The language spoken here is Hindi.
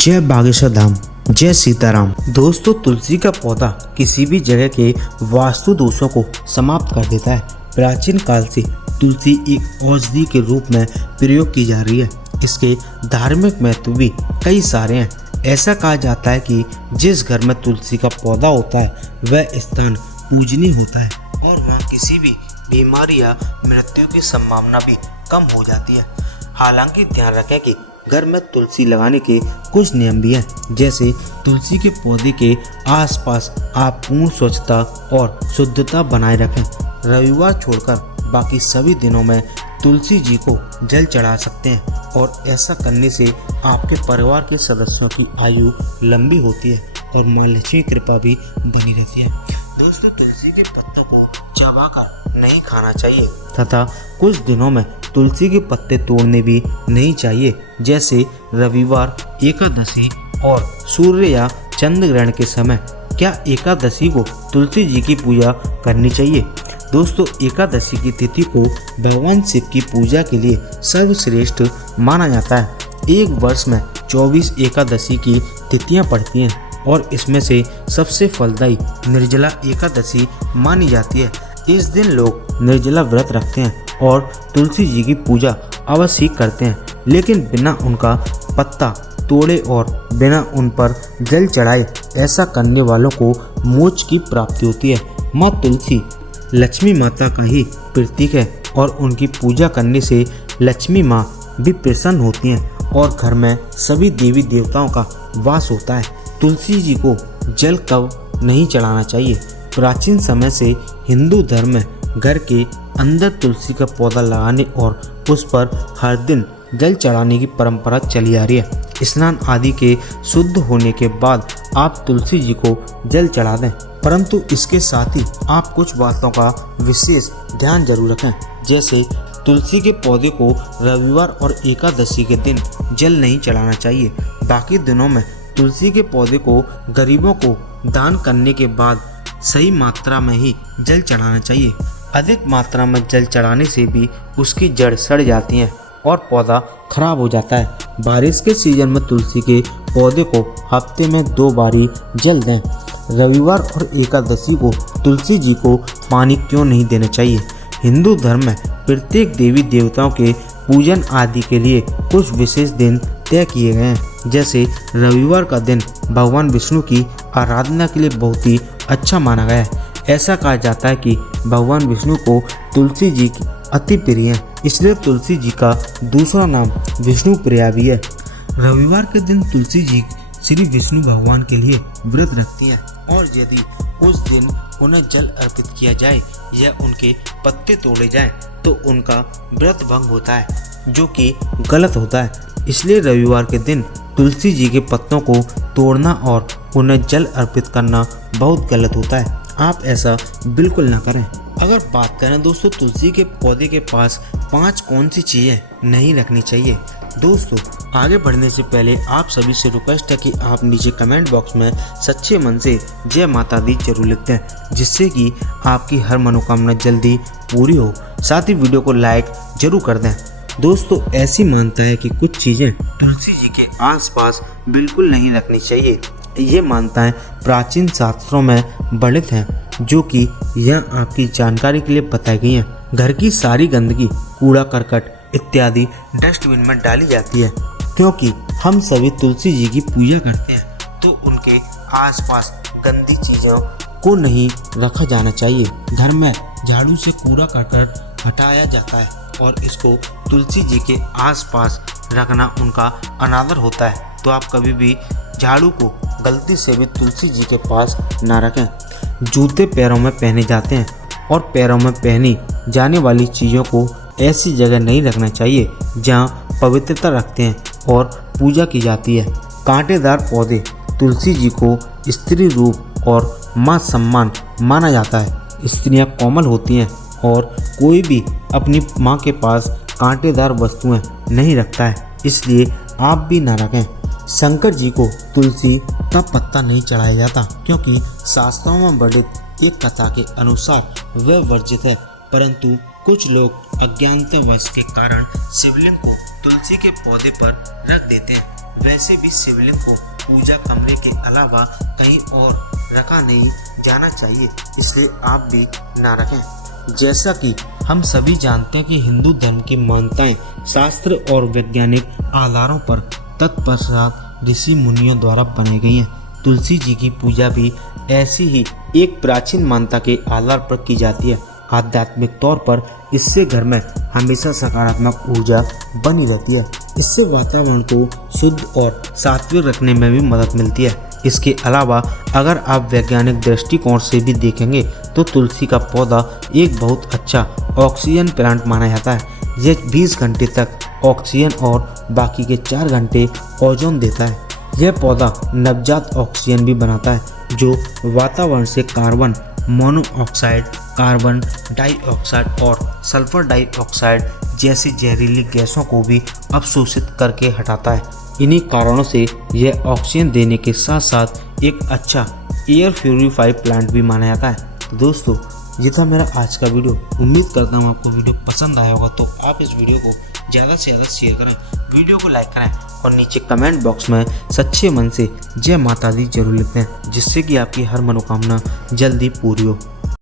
जय बागेश्वर धाम, जय सीताराम। दोस्तों, तुलसी का पौधा किसी भी जगह के वास्तु दोषों को समाप्त कर देता है। प्राचीन काल से तुलसी एक औषधि के रूप में प्रयोग की जा रही है। इसके धार्मिक महत्व भी कई सारे हैं। ऐसा कहा जाता है कि जिस घर में तुलसी का पौधा होता है वह स्थान पूजनीय होता है और वहाँ किसी भी बीमारी या मृत्यु की संभावना भी कम हो जाती है। हालांकि ध्यान रखें कि घर में तुलसी लगाने के कुछ नियम भी हैं, जैसे तुलसी के पौधे के आसपास आप पूर्ण स्वच्छता और शुद्धता बनाए रखें। रविवार छोड़कर बाकी सभी दिनों में तुलसी जी को जल चढ़ा सकते हैं और ऐसा करने से आपके परिवार के सदस्यों की आयु लंबी होती है और माँ लक्ष्मी की कृपा भी बनी रहती है। दोस्तों, तुलसी के पत्तों को चबाकर नहीं खाना चाहिए तथा कुछ दिनों में तुलसी के पत्ते तोड़ने भी नहीं चाहिए, जैसे रविवार, एकादशी और सूर्य या चंद्र ग्रहण के समय। क्या एकादशी को तुलसी जी की पूजा करनी चाहिए? दोस्तों, एकादशी की तिथि को भगवान शिव की पूजा के लिए सर्वश्रेष्ठ माना जाता है। एक वर्ष में 24 एकादशी की तिथियां पड़ती हैं और इसमें से सबसे फलदायी निर्जला एकादशी मानी जाती है। इस दिन लोग निर्जला व्रत रखते हैं और तुलसी जी की पूजा अवश्य करते हैं, लेकिन बिना उनका पत्ता तोड़े और बिना उन पर जल चढ़ाए। ऐसा करने वालों को मोक्ष की प्राप्ति होती है। माँ तुलसी लक्ष्मी माता का ही प्रतीक है और उनकी पूजा करने से लक्ष्मी माँ भी प्रसन्न होती हैं और घर में सभी देवी देवताओं का वास होता है। तुलसी जी को जल कब नहीं चढ़ाना चाहिए? प्राचीन समय से हिंदू धर्म में घर के अंदर तुलसी का पौधा लगाने और उस पर हर दिन जल चढ़ाने की परंपरा चली आ रही है। स्नान आदि के शुद्ध होने के बाद आप तुलसी जी को जल चढ़ा दें, परंतु इसके साथ ही आप कुछ बातों का विशेष ध्यान जरूर रखें, जैसे तुलसी के पौधे को रविवार और एकादशी के दिन जल नहीं चढ़ाना चाहिए। बाकी दिनों में तुलसी के पौधे को गरीबों को दान करने के बाद सही मात्रा में ही जल चढ़ाना चाहिए। अधिक मात्रा में जल चढ़ाने से भी उसकी जड़ सड़ जाती है और पौधा खराब हो जाता है। बारिश के सीजन में तुलसी के पौधे को हफ्ते में 2 बारी जल दें। रविवार और एकादशी को तुलसी जी को पानी क्यों नहीं देना चाहिए? हिंदू धर्म में प्रत्येक देवी देवताओं के पूजन आदि के लिए कुछ विशेष दिन तय किए गए हैं, जैसे रविवार का दिन भगवान विष्णु की आराधना के लिए बहुत ही अच्छा माना गया है। ऐसा कहा जाता है कि भगवान विष्णु को तुलसी जी अति प्रिय है, इसलिए तुलसी जी का दूसरा नाम विष्णु प्रिया भी है। रविवार के दिन तुलसी जी श्री विष्णु भगवान के लिए व्रत रखती है और यदि उस दिन उन्हें जल अर्पित किया जाए या उनके पत्ते तोड़े जाएं, तो उनका व्रत भंग होता है, जो कि गलत होता है। इसलिए रविवार के दिन तुलसी जी के पत्तों को तोड़ना और उन्हें जल अर्पित करना बहुत गलत होता है। आप ऐसा बिल्कुल ना करें। अगर बात करें दोस्तों, तुलसी के पौधे के पास 5 कौन सी चीज़ें नहीं रखनी चाहिए? दोस्तों, आगे बढ़ने से पहले आप सभी से रिक्वेस्ट है कि आप नीचे कमेंट बॉक्स में सच्चे मन से जय माता दी जरूर लिखते हैं, जिससे कि आपकी हर मनोकामना जल्दी पूरी हो। साथ ही वीडियो को लाइक जरूर कर दें। दोस्तों, ऐसी मान्यता है कि कुछ चीज़ें तुलसी जी के आसपास बिल्कुल नहीं रखनी चाहिए। ये मान्यताएं प्राचीन शास्त्रों में वर्णित हैं, जो कि यह आपकी जानकारी के लिए बताई गई हैं। घर की सारी गंदगी, कूड़ा करकट इत्यादि डस्टबिन में डाली जाती है, क्योंकि हम सभी तुलसी जी की पूजा करते हैं, तो उनके आसपास गंदी चीज़ों को नहीं रखा जाना चाहिए। घर में झाड़ू से कूड़ा करकट हटाया जाता है और इसको तुलसी जी के आसपास रखना उनका अनादर होता है, तो आप कभी भी झाड़ू को गलती से भी तुलसी जी के पास ना रखें। जूते पैरों में पहने जाते हैं और पैरों में पहनी जाने वाली चीज़ों को ऐसी जगह नहीं रखना चाहिए जहां पवित्रता रखते हैं और पूजा की जाती है। कांटेदार पौधे तुलसी जी को स्त्री रूप और मां सम्मान माना जाता है। स्त्रियां कोमल होती हैं और कोई भी अपनी मां के पास कांटेदार वस्तुएं नहीं रखता है, इसलिए आप भी ना रखें। शंकर जी को तुलसी का पत्ता नहीं चढ़ाया जाता, क्योंकि शास्त्रों में वर्णित एक कथा के अनुसार वह वर्जित है, परंतु कुछ लोग अज्ञानतावश के कारण शिवलिंग को तुलसी के पौधे पर रख देते हैं। वैसे भी शिवलिंग को पूजा कमरे के अलावा कहीं और रखा नहीं जाना चाहिए, इसलिए आप भी ना रखें। जैसा कि हम सभी जानते हैं कि हिंदू धर्म की मान्यताएं शास्त्र और वैज्ञानिक आधारों पर तत्पश्चात ऋषि मुनियों द्वारा बनाई गई हैं। तुलसी जी की पूजा भी ऐसी ही एक प्राचीन मान्यता के आधार पर की जाती है। आध्यात्मिक तौर पर इससे घर में हमेशा सकारात्मक ऊर्जा बनी रहती है। इससे वातावरण को शुद्ध और सात्विक रखने में भी मदद मिलती है। इसके अलावा अगर आप वैज्ञानिक दृष्टिकोण से भी देखेंगे तो तुलसी का पौधा एक बहुत अच्छा ऑक्सीजन प्लांट माना जाता है। यह 20 घंटे तक ऑक्सीजन और बाकी के 4 घंटे ओजोन देता है। यह पौधा नवजात ऑक्सीजन भी बनाता है जो वातावरण से कार्बन मोनोऑक्साइड, कार्बन डाइऑक्साइड और सल्फर डाइऑक्साइड जैसी जहरीली गैसों को भी अवशोषित करके हटाता है। इन्हीं कारणों से यह ऑक्सीजन देने के साथ साथ एक अच्छा एयर प्यूरिफाई प्लांट भी माना जाता है। तो दोस्तों, ये था मेरा आज का वीडियो। उम्मीद करता हूँ आपको वीडियो पसंद आया होगा। तो आप इस वीडियो को ज़्यादा से ज़्यादा शेयर करें, वीडियो को लाइक करें और नीचे कमेंट बॉक्स में सच्चे मन से जय माता दी जरूर लिखते हैं, जिससे कि आपकी हर मनोकामना जल्दी पूरी हो।